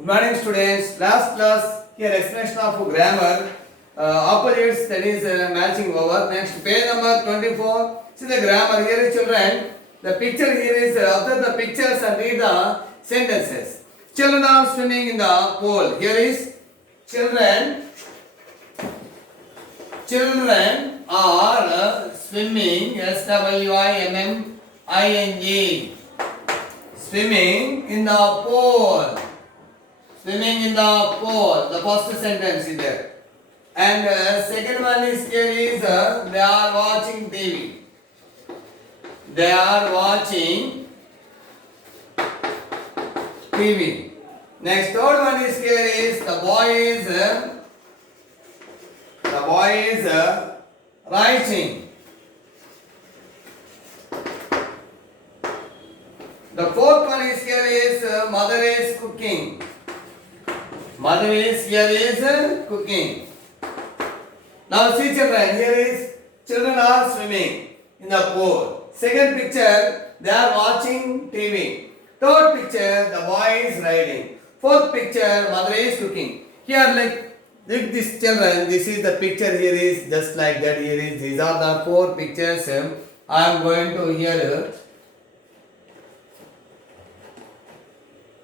Good morning, students. Last class here explanation of grammar. Opposites, that is matching over. Next page number 24. See the grammar here, children. The picture here is observe the pictures and read the sentences. Children are swimming in the pool. Here is children. Children are swimming. SWIMMING. Swimming in the pool. Swimming in the pool. The first sentence is there. And second one is here is they are watching TV. They are watching TV. Next third one is here is the boy is writing. The fourth one is here is mother is cooking. Mother is here is cooking. Now see children, here is children are swimming in the pool. Second picture, they are watching TV. Third picture, the boy is riding. Fourth picture, mother is cooking. Here like this children, this is the picture here is just like that. Here is these are the four pictures. I am going to here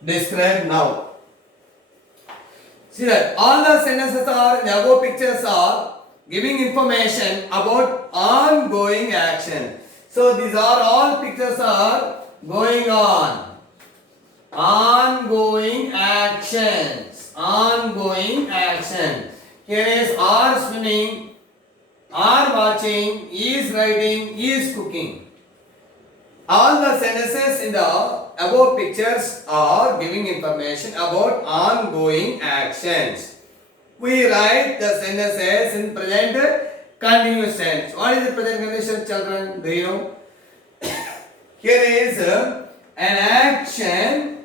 describe now. See that all the sentences are the above pictures are giving information about ongoing action. So these are all pictures are going on. Ongoing actions. Ongoing action. Here is are swimming, are watching, is writing, is cooking. All the sentences in the above pictures are giving information about ongoing actions. We write the sentences in present continuous tense. What is the present continuous tense, children? Do you know? Here is an action.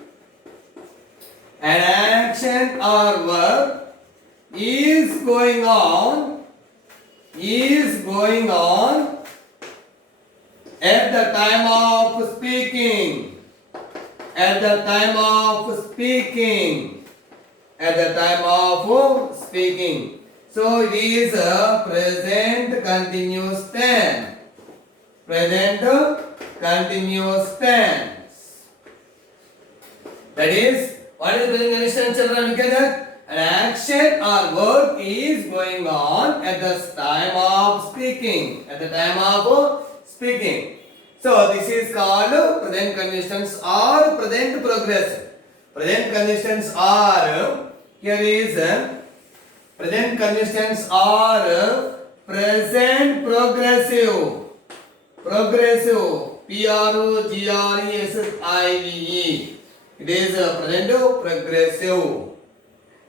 An action or verb is going on. Is going on at the time of speaking. At the time of speaking. At the time of speaking. So it is a present continuous tense. Present continuous tense. That is, what is present continuous tense, children? Look at that. An action or work is going on at the time of speaking. At the time of speaking. So this is called present continuous tense or present progressive. Present continuous tense are here is present continuous tense or present progressive. Progressive. PROGRESSIVE. It is present progressive.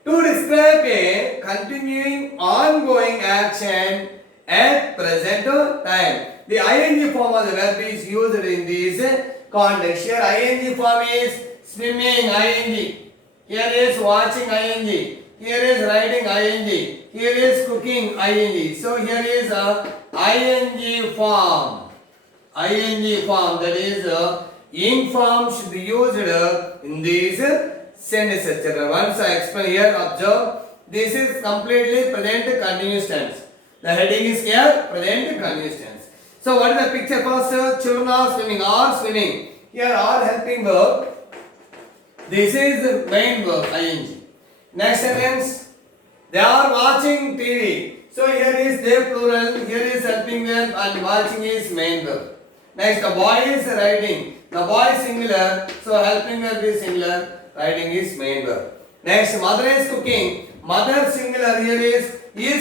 To describe a continuing ongoing action at present time. The ing form of the verb is used in this context. Here ing form is swimming ing. Here is watching ing. Here is riding ing. Here is cooking ing. So here is a ing form. Ing form, that is ing form should be used in these sentences. Once I explain here, observe. This is completely present continuous tense. The heading is here present continuous tense. So what is the picture first? Children are swimming. Are swimming. Here are helping verb. This is the main verb ing. Next sentence. They are watching TV. So here is they plural. Here is helping verb and watching is main verb. Next, the boy is riding. The boy is singular. So helping verb is singular. Riding is main verb. Next, mother is cooking. Mother singular. Here is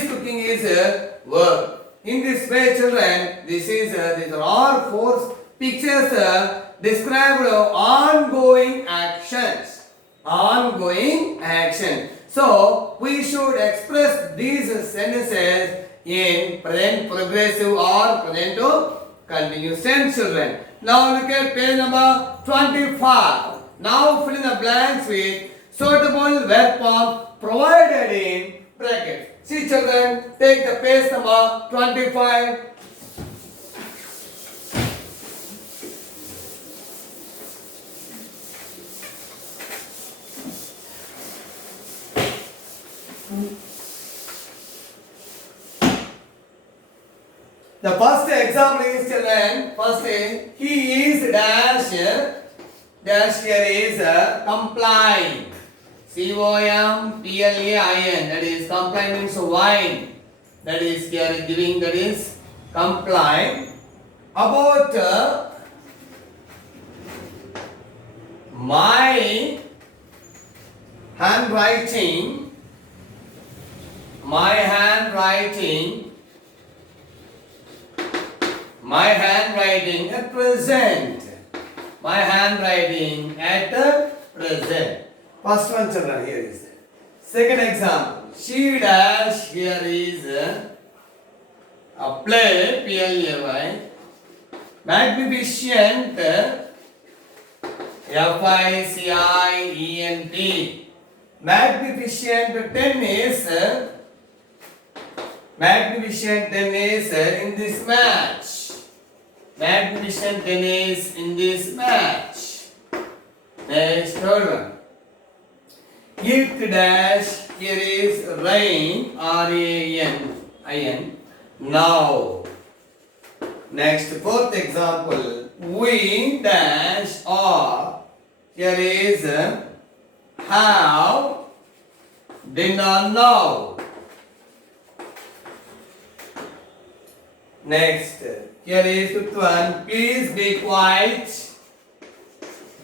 cooking is a verb. In this way, children, these are all four pictures describe ongoing actions. Ongoing action. So we should express these sentences in present progressive or present continuous tense, children. Now look at page number 25. Now fill in the blanks with suitable verb form provided in brackets. See children, take the page number 25. The first example is children. First, he is dash. Dash here is complying. COMPLAIN. That is complying means wine. That is here giving. That is complying. About my handwriting. My handwriting at present. My handwriting at the present. First one, children, here is. Second example. She dash, here is a play, PLAY. Magnificent, FICIENT. Magnificent tennis. Magnificent tennis in this match. Magnificent tennis in this match. Next, third one. It dash, here is rain, RAIN, now. Next, fourth example. We dash or, here is have dinner now. Next, here is fifth one. Please be quiet.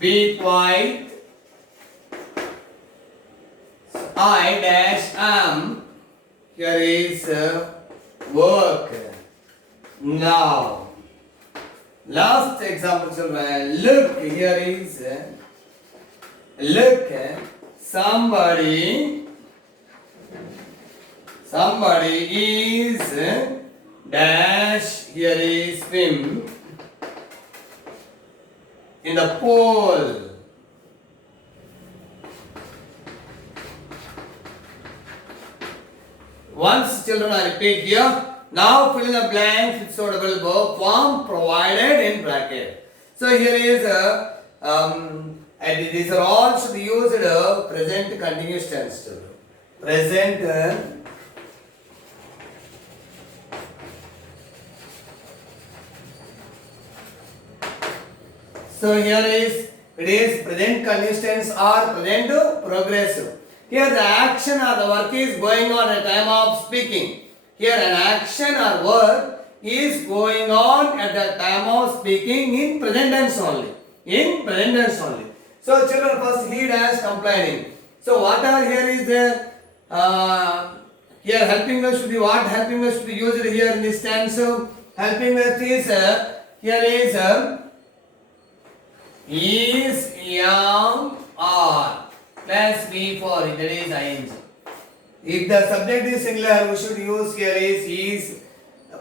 Be quiet. I dash am. Here is work now. Last example, children. Look, here is look. Somebody is dash, here is swim in the pool. Once, children, I repeat here. Now fill in the blanks with suitable verb form provided in bracket. So here is and these are all should be used present continuous tense. Present so here is it is present continuous tense or present progressive. Here the action or the work is going on at the time of speaking. Here an action or work is going on at the time of speaking in present tense only. In present tense only. So children, first he dash complaining. So whatever here is there, here helping us should be what? Helping us should be used here in this tense. So helping us is here is young or plus be for it, that is ing. If the subject is singular, we should use here is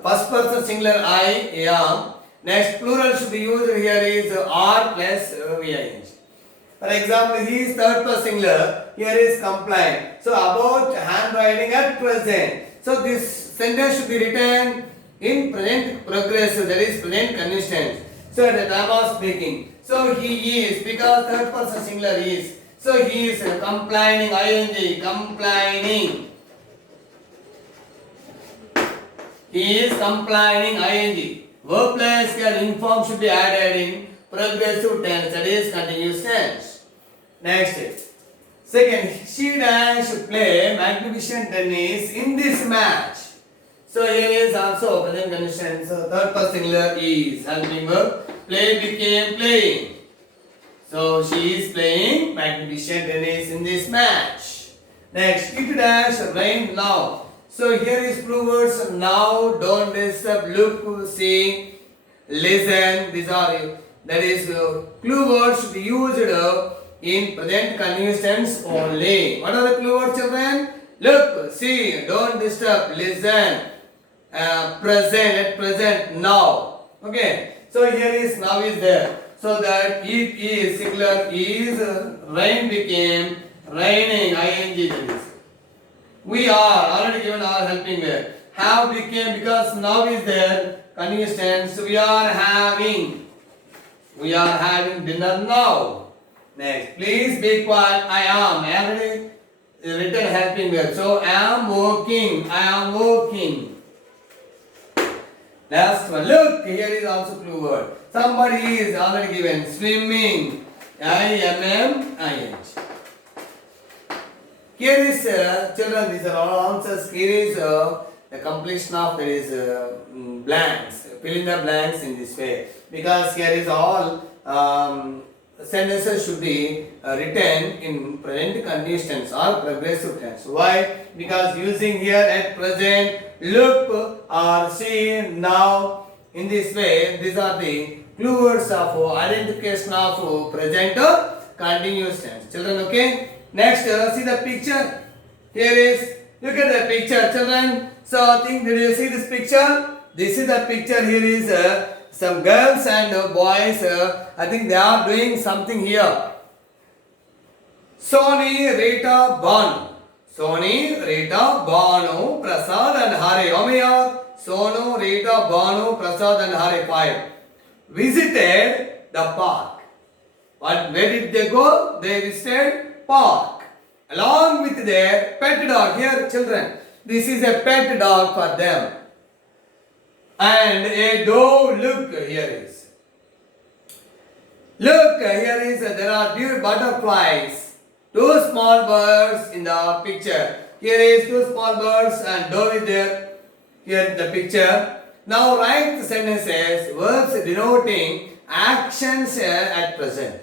first person singular I am. Next plural should be used here is R plus VING. For example, he is third person singular, here is compliant. So about handwriting at present. So this sentence should be written in present progressive, that is present continuous tense. So at the time of speaking. So he is, because third person singular is. So he is complaining, ing, complaining. He is complaining, ing. Verb plus here inform should be added in progressive tense, that is continuous tense. Next, second, she dash play magnificent tennis in this match. So here is also present continuous tense. So third person singular is helping verb. Play became playing. So she is playing magnificent tennis in this match. Next, it dash rain now. So here is clue words now, don't disturb, look, see, listen. These are that is clue words should be used in present continuous tense only. What are the clue words, children? Look, see, don't disturb, listen, present, at present, now. Okay. So here is now is there. So that it is singular is rain became raining, ing. We are already given our helping verb. Have became because now is there continuous tense. We are having dinner now. Next, please be quiet. I am already written helping verb. here. So I am working. I am working. Last one. Look, here is also clue word. Somebody is already given. Swimming. I-M-M-I-N-G. Here is, children, these are all answers. Here is the completion of there is blanks. Fill in the blanks in this way. Because here is all sentences should be written in present continuous tense or progressive tense. Why? Because using here at present, look or see, now, in this way, these are the clue words of identification of present continuous tense. Children, okay? Next, see the picture. Here is, look at the picture, children. So, I think, did you see this picture? This is the picture. Here is some girls and boys. I think they are doing something here. Sony, Rita, Banu. Sony, Rita, Banu, Prasad and Hari. How many are? Sonu, Rita, Banu, Prasad and Hari. 5. Visited the park. Where did they go? They visited park. Along with their pet dog. Here, children, this is a pet dog for them. And a dove, look, here is. Look, here is, there are two butterflies. Two small birds in the picture. Here is two small birds and dove is there. Here in the picture. Now write the sentences, verbs denoting actions at present.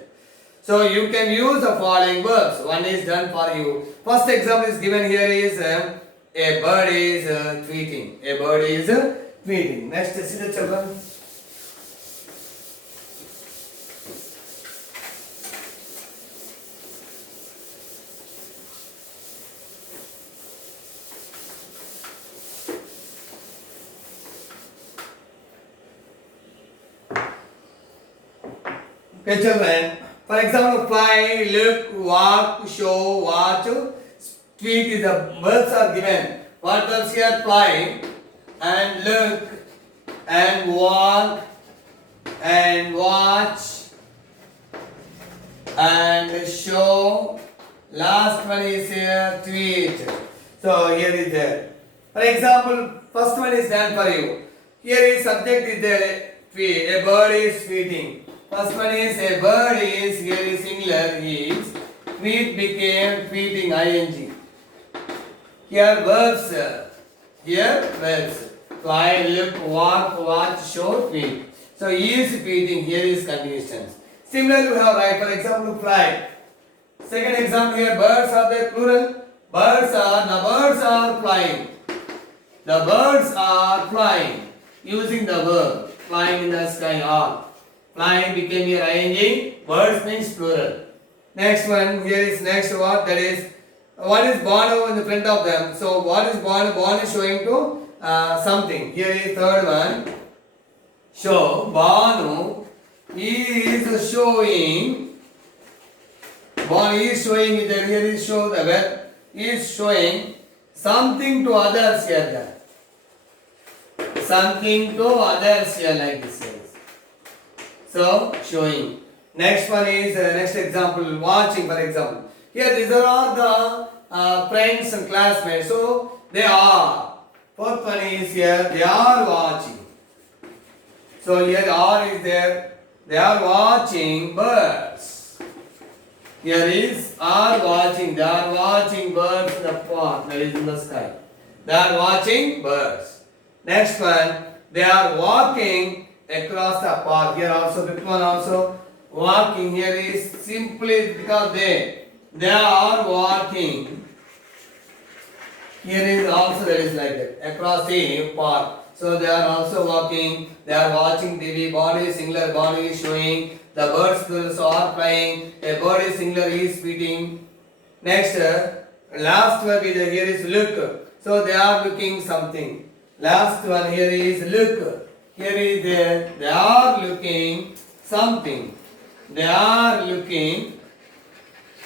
So you can use the following verbs. One is done for you. First example is given here is a bird is tweeting. A bird is tweeting. Next, see the children. Okay, children. For example, fly, look, walk, show, watch, tweet is the verbs are given. What verbs here? Fly and look and walk and watch and show. Last one is here, tweet. So here is there. For example, first one is done for you. Here is subject is there, tweet. A bird is tweeting. First one is a bird is, here is singular, is. Tweet became tweeting, ing. Here verbs, fly, look, walk, watch, show, tweet. So he is tweeting, here is continuous tense. Similarly, we have right, for example, fly. Second example here, birds are the plural. The birds are flying. The birds are flying. Using the verb, flying in the sky are. Flying became here ing, birds means plural. Next one, here is next what? That is, what is Bono in the front of them? So what is Bono? Bono is showing to something. Here is third one. Show, Bono is showing. Bono is showing, here is show the web. Is showing something to others here. Something to others here like this. So, showing. Next one is, next example, watching for example. Here these are all the friends and classmates. So, they are. Fourth one is here, they are watching. So, here are is there. They are watching birds. Here is are watching. They are watching birds in the park. That is in the sky. They are watching birds. Next one, they are walking across the park. Here also, fifth one also, walking. Here is simply because they are walking. Here is also that is like that, across the park. So they are also walking. They are watching TV. Body is singular. Body is showing. The birds are flying. A bird is singular. He is feeding. Next, last one here is look. So they are looking something. Last one here is look. Here is there, they are looking something. They are looking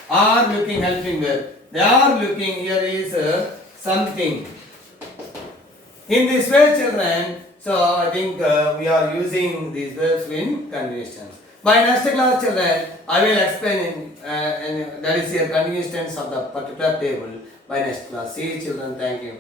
helping verb. They are looking, here is something. In this way, children, so I think we are using these verbs in continuous tense. By next class, children, I will explain and that is your continuous tense of the particular table by next class. See you, children. Thank you.